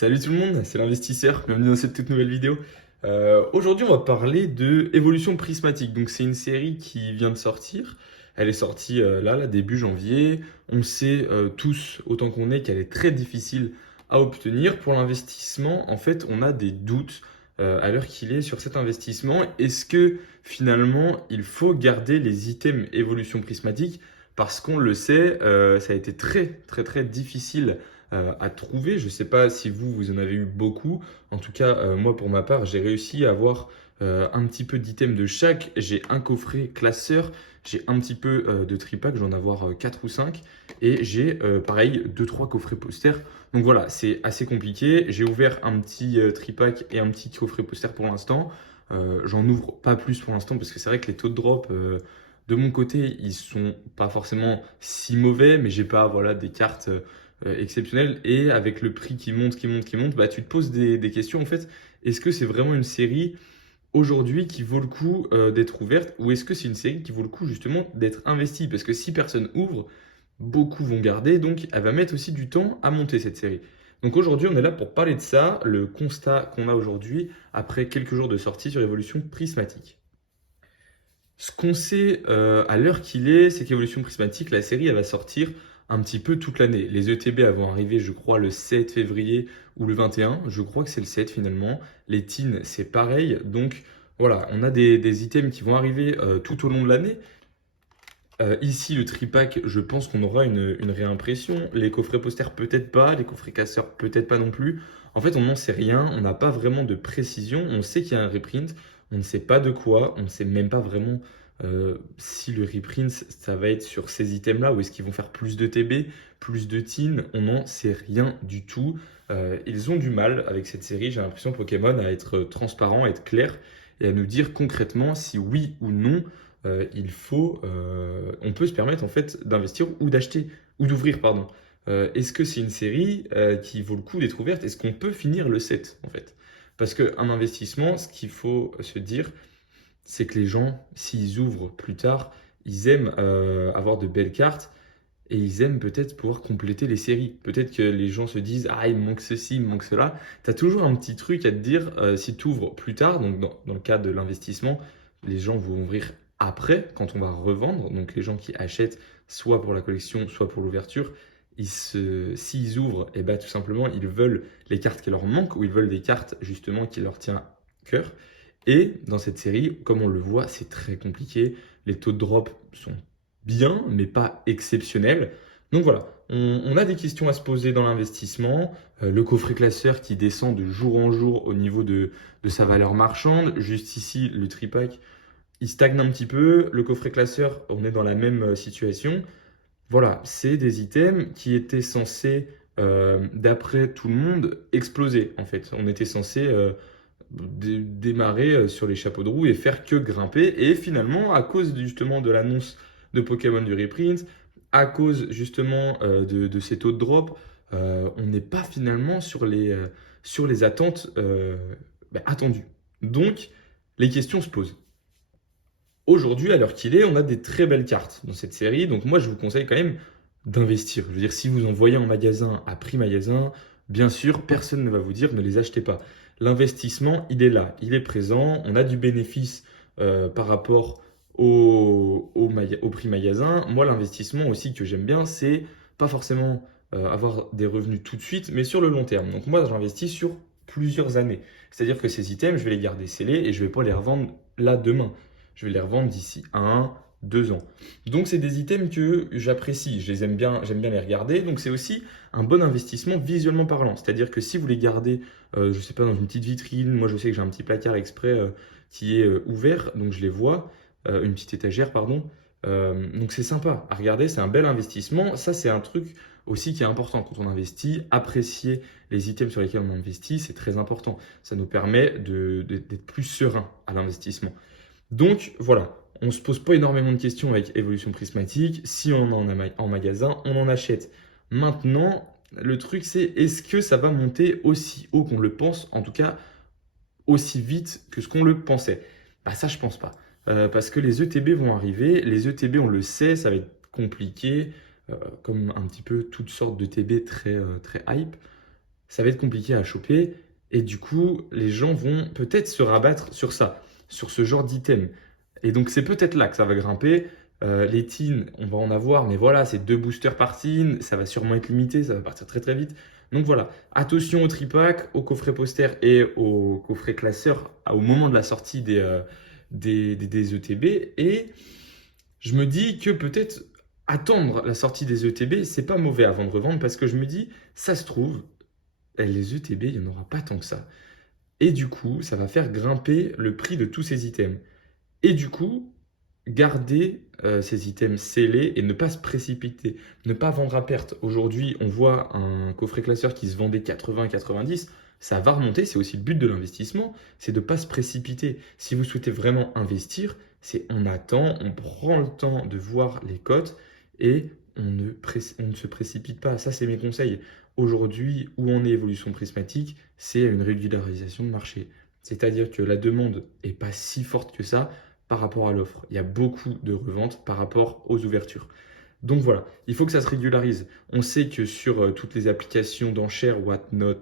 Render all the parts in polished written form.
Salut tout le monde, c'est l'investisseur, bienvenue dans cette toute nouvelle vidéo. Aujourd'hui on va parler de Évolution Prismatique. Donc c'est une série qui vient de sortir, elle est sortie là, début janvier. On sait tous, autant qu'on est, qu'elle est très difficile à obtenir. Pour l'investissement, en fait on a des doutes à l'heure qu'il est sur cet investissement. Est-ce que finalement il faut garder les items Évolution Prismatique? Parce qu'on le sait, ça a été très difficile à trouver. Je ne sais pas si vous en avez eu beaucoup. En tout cas, moi, pour ma part, j'ai réussi à avoir un petit peu d'items de chaque. J'ai un coffret classeur, j'ai un petit peu de tripack, j'en ai avoir 4 ou 5. Et j'ai, pareil, deux trois coffrets posters. Donc voilà, c'est assez compliqué. J'ai ouvert un petit tripack et un petit coffret poster pour l'instant. J'en ouvre pas plus pour l'instant parce que c'est vrai que les taux de drop de mon côté, ils sont pas forcément si mauvais, mais j'ai pas voilà, des cartes exceptionnelles. Et avec le prix qui monte, bah, tu te poses des questions en fait. Est-ce que c'est vraiment une série aujourd'hui qui vaut le coup d'être ouverte ou est-ce que c'est une série qui vaut le coup justement d'être investie? Parce que si personne ouvre, beaucoup vont garder, donc elle va mettre aussi du temps à monter cette série. Donc aujourd'hui, on est là pour parler de ça, le constat qu'on a aujourd'hui après quelques jours de sortie sur Évolution Prismatique. Ce qu'on sait à l'heure qu'il est, c'est qu'Évolution Prismatique, la série, elle va sortir un petit peu toute l'année. Les ETB vont arriver, je crois, le 7 février ou le 21. Je crois que c'est le 7 finalement. Les teens, c'est pareil. Donc voilà, on a des items qui vont arriver tout au long de l'année. Ici, le tripack, je pense qu'on aura une réimpression. Les coffrets posters, peut-être pas. Les coffrets casseurs, peut-être pas non plus. En fait, on n'en sait rien. On n'a pas vraiment de précision. On sait qu'il y a un reprint. On ne sait pas de quoi. On ne sait même pas vraiment si le reprint, ça va être sur ces items-là ou est-ce qu'ils vont faire plus de TB, plus de teen. On n'en sait rien du tout. Ils ont du mal avec cette série. J'ai l'impression Pokémon à être transparent, à être clair et à nous dire concrètement si oui ou non on peut se permettre en fait d'investir ou d'acheter ou d'ouvrir, pardon. Est-ce que c'est une série qui vaut le coup d'être ouverte? Est-ce qu'on peut finir le set en fait? Parce qu'un investissement, ce qu'il faut se dire, c'est que les gens, s'ils ouvrent plus tard, ils aiment avoir de belles cartes et ils aiment peut-être pouvoir compléter les séries. Peut-être que les gens se disent, ah, il me manque ceci, il me manque cela. Tu as toujours un petit truc à te dire si tu ouvres plus tard, donc dans le cas de l'investissement, les gens vont ouvrir après, quand on va revendre. Donc les gens qui achètent soit pour la collection, soit pour l'ouverture, s'ils ouvrent, et ben, tout simplement, ils veulent les cartes qui leur manquent ou ils veulent des cartes justement qui leur tiennent à cœur. Et dans cette série, comme on le voit, c'est très compliqué. Les taux de drop sont bien, mais pas exceptionnels. Donc voilà, on a des questions à se poser dans l'investissement. Le coffret classeur qui descend de jour en jour au niveau de sa valeur marchande. Juste ici, le tripack, il stagne un petit peu. Le coffret classeur, on est dans la même situation. Voilà, c'est des items qui étaient censés, d'après tout le monde, exploser en fait. On était censé démarrer sur les chapeaux de roue et faire que grimper. Et finalement, à cause justement de l'annonce de Pokémon du reprint, à cause justement de ces taux de drop, on n'est pas finalement sur les attentes attendues. Donc, les questions se posent. Aujourd'hui, à l'heure qu'il est, on a des très belles cartes dans cette série. Donc moi, je vous conseille quand même d'investir. Je veux dire, si vous en voyez en magasin, à prix magasin, bien sûr, personne ne va vous dire ne les achetez pas. L'investissement, il est là, il est présent. On a du bénéfice par rapport au prix magasin. Moi, l'investissement aussi que j'aime bien, c'est pas forcément avoir des revenus tout de suite, mais sur le long terme. Donc moi, j'investis sur plusieurs années. C'est-à-dire que ces items, je vais les garder scellés et je ne vais pas les revendre là demain. Je vais les revendre d'ici 1, 2 ans. Donc c'est des items que j'apprécie, je les aime bien, j'aime bien les regarder. Donc c'est aussi un bon investissement visuellement parlant. C'est-à-dire que si vous les gardez, je ne sais pas, dans une petite vitrine, moi je sais que j'ai un petit placard exprès qui est ouvert, donc je les vois, une petite étagère, pardon. Donc c'est sympa à regarder, c'est un bel investissement. Ça c'est un truc aussi qui est important quand on investit. Apprécier les items sur lesquels on investit, c'est très important. Ça nous permet d'être plus serein à l'investissement. Donc voilà, on ne se pose pas énormément de questions avec Évolution Prismatique. Si on en a en magasin, on en achète. Maintenant, le truc c'est est-ce que ça va monter aussi haut qu'on le pense, en tout cas aussi vite que ce qu'on le pensait? Bah ça je pense pas. Parce que les ETB vont arriver. Les ETB on le sait, ça va être compliqué, comme un petit peu toutes sortes de TB très hype. ça va être compliqué à choper. Et du coup, les gens vont peut-être se rabattre sur ça, sur ce genre d'item. Et donc, c'est peut-être là que ça va grimper. Les teams, on va en avoir, mais voilà, c'est 2 boosters par team. Ça va sûrement être limité, ça va partir très très vite. Donc voilà, attention au tripack, au coffret poster et au coffret classeur au moment de la sortie des ETB. Et je me dis que peut-être attendre la sortie des ETB, c'est pas mauvais avant de revendre parce que je me dis, ça se trouve, les ETB, il n'y en aura pas tant que ça. Et du coup, ça va faire grimper le prix de tous ces items. Et du coup, garder ces items scellés et ne pas se précipiter, ne pas vendre à perte. Aujourd'hui, on voit un coffret classeur qui se vendait 80-90, ça va remonter, c'est aussi le but de l'investissement, c'est de ne pas se précipiter. Si vous souhaitez vraiment investir, c'est on attend, on prend le temps de voir les cotes et on ne se précipite pas. Ça, c'est mes conseils. Aujourd'hui, où on est évolution prismatique, c'est une régularisation de marché. C'est-à-dire que la demande n'est pas si forte que ça par rapport à l'offre. Il y a beaucoup de reventes par rapport aux ouvertures. Donc voilà, il faut que ça se régularise. On sait que sur toutes les applications d'enchères, Whatnot,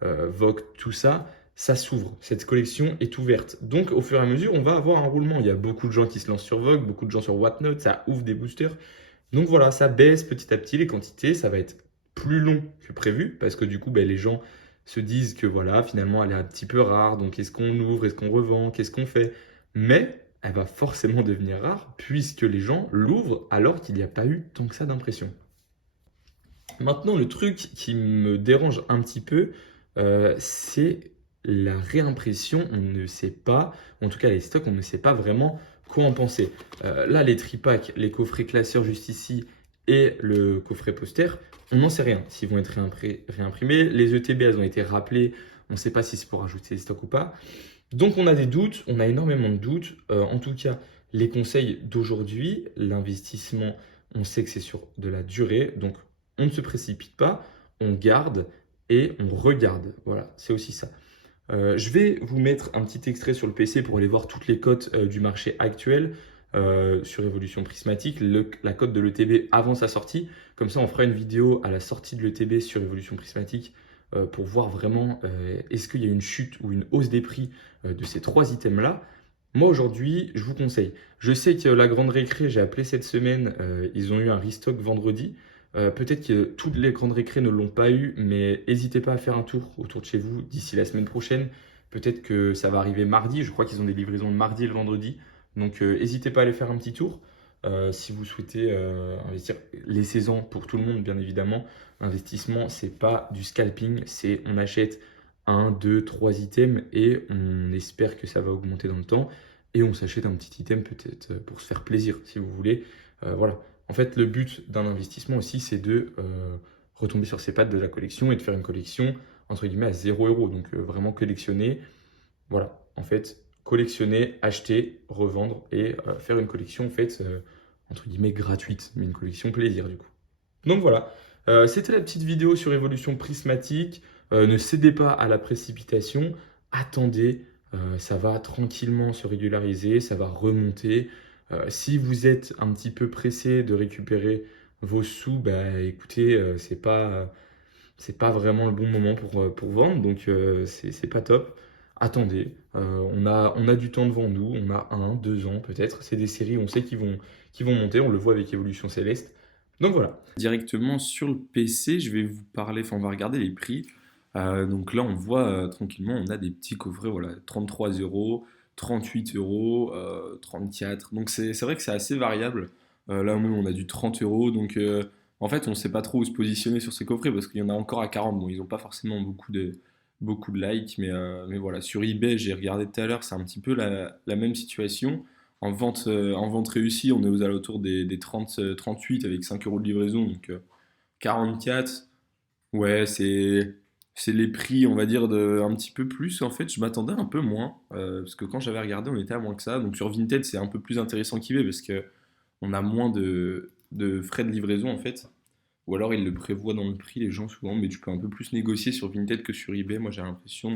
Vogue, tout ça, ça s'ouvre. Cette collection est ouverte. Donc au fur et à mesure, on va avoir un roulement. Il y a beaucoup de gens qui se lancent sur Vogue, beaucoup de gens sur Whatnot, ça ouvre des boosters. Donc voilà, ça baisse petit à petit les quantités, ça va être plus long que prévu parce que du coup, ben, les gens se disent que voilà, finalement, elle est un petit peu rare. Donc est-ce qu'on ouvre, est-ce qu'on revend, qu'est-ce qu'on fait? Mais elle va forcément devenir rare puisque les gens l'ouvrent alors qu'il n'y a pas eu tant que ça d'impression. Maintenant, le truc qui me dérange un petit peu, c'est la réimpression. On ne sait pas, en tout cas les stocks, on ne sait pas vraiment quoi en penser. Là, les tripacks, les coffrets classeurs juste ici et le coffret poster, on n'en sait rien s'ils vont être réimprimés. Les ETB, elles ont été rappelées. On ne sait pas si c'est pour ajouter des stocks ou pas. Donc on a des doutes, on a énormément de doutes. En tout cas, les conseils d'aujourd'hui, l'investissement, on sait que c'est sur de la durée. Donc on ne se précipite pas, on garde et on regarde. Voilà, c'est aussi ça. Je vais vous mettre un petit extrait sur le PC pour aller voir toutes les cotes du marché actuel sur Evolution Prismatique, la cote de l'ETB avant sa sortie. Comme ça, on fera une vidéo à la sortie de l'ETB sur Evolution Prismatique pour voir vraiment est-ce qu'il y a une chute ou une hausse des prix de ces 3 items-là. Moi, aujourd'hui, je vous conseille. Je sais que la grande récré, j'ai appelé cette semaine, ils ont eu un restock vendredi. Peut-être que toutes les grandes récré ne l'ont pas eu, mais n'hésitez pas à faire un tour autour de chez vous d'ici la semaine prochaine. Peut-être que ça va arriver mardi. Je crois qu'ils ont des livraisons le mardi et le vendredi. Donc, n'hésitez pas à aller faire un petit tour. Si vous souhaitez investir les saisons pour tout le monde, bien évidemment. Investissement, c'est pas du scalping, c'est on achète un, deux, 3 items et on espère que ça va augmenter dans le temps. Et on s'achète un petit item peut-être pour se faire plaisir, si vous voulez. Voilà. En fait, le but d'un investissement aussi, c'est de retomber sur ses pattes de la collection et de faire une collection entre guillemets à 0 euros. Donc vraiment collectionner. Voilà. En fait, collectionner, acheter, revendre et faire une collection en fait entre guillemets gratuite, mais une collection plaisir du coup. Donc voilà, c'était la petite vidéo sur évolution prismatique. Ne cédez pas à la précipitation, attendez, ça va tranquillement se régulariser, ça va remonter. Si vous êtes un petit peu pressé de récupérer vos sous, bah écoutez, c'est pas vraiment le bon moment pour vendre, donc c'est pas top. Attendez, on a du temps devant nous, on a 1, 2 ans peut-être. C'est des séries, on sait qu'ils vont monter, on le voit avec Évolution Céleste. Donc voilà. Directement sur le PC, je vais vous parler, enfin on va regarder les prix. Donc là on voit tranquillement, on a des petits coffrets, voilà, 33 euros, 38 euros, 34. Donc c'est vrai que c'est assez variable. Là même on a du 30 euros, donc en fait on ne sait pas trop où se positionner sur ces coffrets parce qu'il y en a encore à 40. Bon, ils n'ont pas forcément beaucoup de likes, mais voilà. Sur eBay, j'ai regardé tout à l'heure, c'est un petit peu la même situation. En vente réussie, on est aux alentours des 30, 38 avec 5 euros de livraison, donc 44. Ouais, c'est les prix, on va dire, un petit peu plus. En fait, je m'attendais un peu moins, parce que quand j'avais regardé, on était à moins que ça. Donc sur Vinted, c'est un peu plus intéressant qu'eBay parce que on a moins de frais de livraison en fait. Ou alors ils le prévoient dans le prix, les gens souvent, mais tu peux un peu plus négocier sur Vinted que sur eBay, moi j'ai l'impression.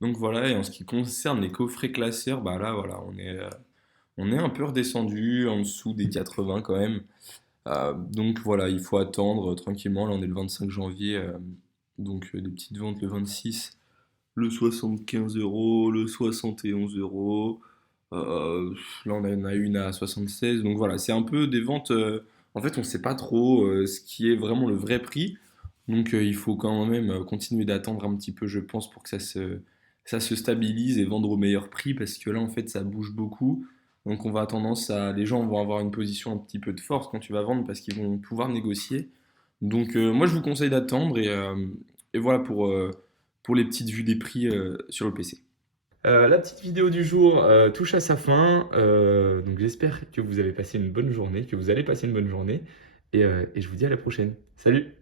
Donc voilà, et en ce qui concerne les coffrets classeurs, bah là voilà, on est un peu redescendu en dessous des 80 quand même. Donc voilà, il faut attendre tranquillement. Là, on est le 25 janvier. Donc des petites ventes le 26, le 75 euros, le 71 euros. Là, on en a une à 76. Donc voilà, c'est un peu des ventes. En fait, on ne sait pas trop ce qui est vraiment le vrai prix. Donc il faut quand même continuer d'attendre un petit peu, je pense, pour que ça se stabilise et vendre au meilleur prix. Parce que là, en fait, ça bouge beaucoup. Donc on va avoir tendance à. Les gens vont avoir une position un petit peu de force quand tu vas vendre parce qu'ils vont pouvoir négocier. Donc moi, je vous conseille d'attendre. Et voilà pour les petites vues des prix sur le PC. La petite vidéo du jour touche à sa fin, donc j'espère que vous avez passé une bonne journée, que vous allez passer une bonne journée, et je vous dis à la prochaine. Salut!